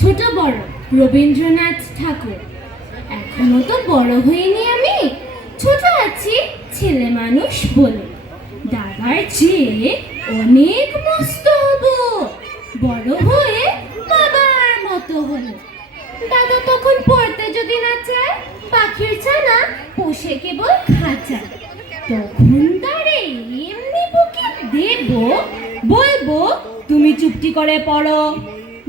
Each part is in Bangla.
ছোট বড় রবীন্দ্রনাথ ঠাকুর। এখনো তো বড় হইনি আমি, ছোট আছি ছেলে মানুষ বলে। দাদার চেয়ে অনেক মস্ত হব, বড় হয়ে বাবার মতো হলো। দাদা তখন পড়তে যদি না চায়, পাখির ছানা পোষে কেবল খাঁচায়। তখন তারে এমনি বকে দেব, বলবো তুমি চুপটি করে পড়ো,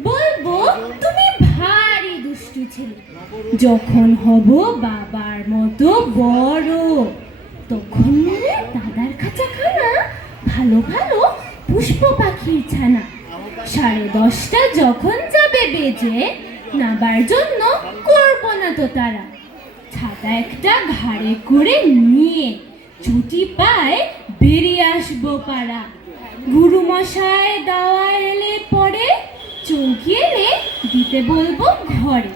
বলবো তুমি ভারী দুষ্টু ছেলে। যখন হব বাবার মতো বড়, তখন নিয়ে দাদার খাঁচাখানা ভালো ভালো পুষ্প পাখির ছানা। 10:30 যখন যাবে বেজে, নাবার জন্য করবো না তো তারা। ছাতা একটা ঘাড়ে করে নিয়ে ছুটি পায় বেরিয়ে আসবো পাড়া। গুরুমশাই দাওয়া এলে পরে চৌকি এনে দিতে বলবো ঘরে।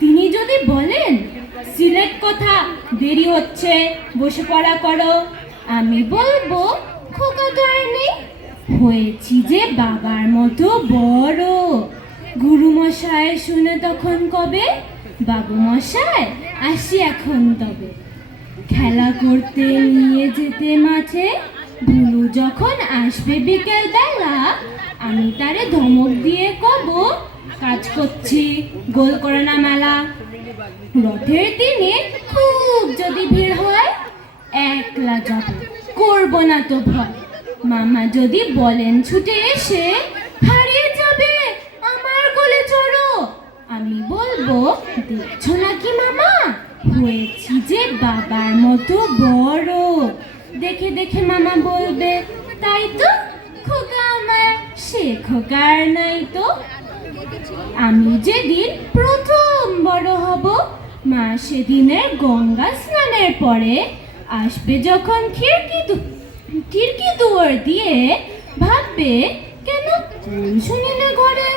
তিনি যদি বলেন সিলেট কথা দেরি হচ্ছে, বসে পড়া করো, আমি বলবো খোকা তো আর নেই, হয়েছি যে বাবার মতো বড়। গুরুমশাই শুনে তখন কবে, বাবু মশাই আসি এখন তবে। খেলা করতে নিয়ে যেতে মাঠে, ভুলু যখন আসবে বিকেল বেলা, আমি তারে ধমক দিয়ে কব, কাজ করছি, গোল করে না মেলা। রথের দিনে খুব যদি ভিড় হয়, একলা যাব, করবো না তো ভয়। মামা যদি বলেন ছুটে এসে, হারিয়ে যাবে আমার কোলে চড়ো, আমি বলবো দেখছো নাকি মামা, হয়েছি যে বাবার মতো বড়। দেখে দেখে মামা বলবে, তাই তো খোকা আমার, সে খোকার নাই তো। আমি যেদিন প্রথম বড় হব, মা সেদিনের গঙ্গা স্নানের পরে আসবে যখন খিড়কি দুয়ার দিয়ে, ভাববে কেন শুনি না ঘরে।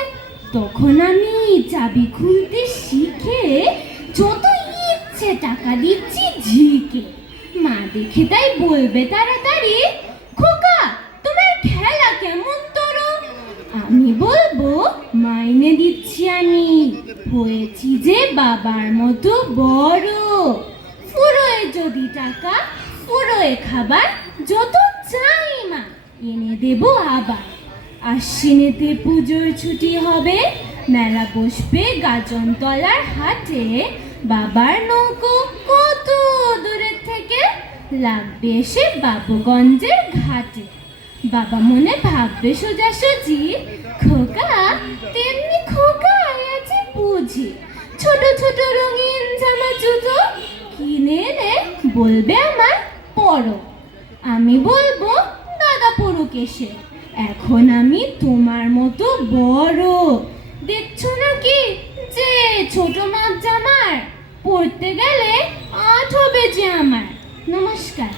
তখন আমি চাবি খুলতে শিখে যত ইচ্ছে টাকা দিচ্ছি ঝিকে। মা দেখে তাই বলবে তাড়াতাড়ি, খোকা তোমার খেলা কেমন তোর। আমি বলবো মাইনে দিচ্ছি আমি, হয়েছি যে বাবার মতো বড়। ফুরোয় যদি টাকা, ফুরোয় খাবার, যত চাই মা এনে দেব আবার। আশ্বিনেতে পুজোর ছুটি হবে, মেলা বসবে গাজনতলার হাটে। বাবার নৌকো কত দূরের থেকে লাগবে এসে বাবুগঞ্জের ঘাটে। বাবা মনে ভাববে সোজাসুজি, খোকা তেমনি খোকা আছে বুঝি। ছোট ছোট রঙিন জামা জুতো কিনে এনে বলবে আমার পরো। আমি বলবো দাদা পড়ুক এসে, এখন আমি তোমার মতো বড়। দেখছো নাকি যে ছোট মাছ জামার, পড়তে গেলে 8 হবে যে আমার। নমস্কার।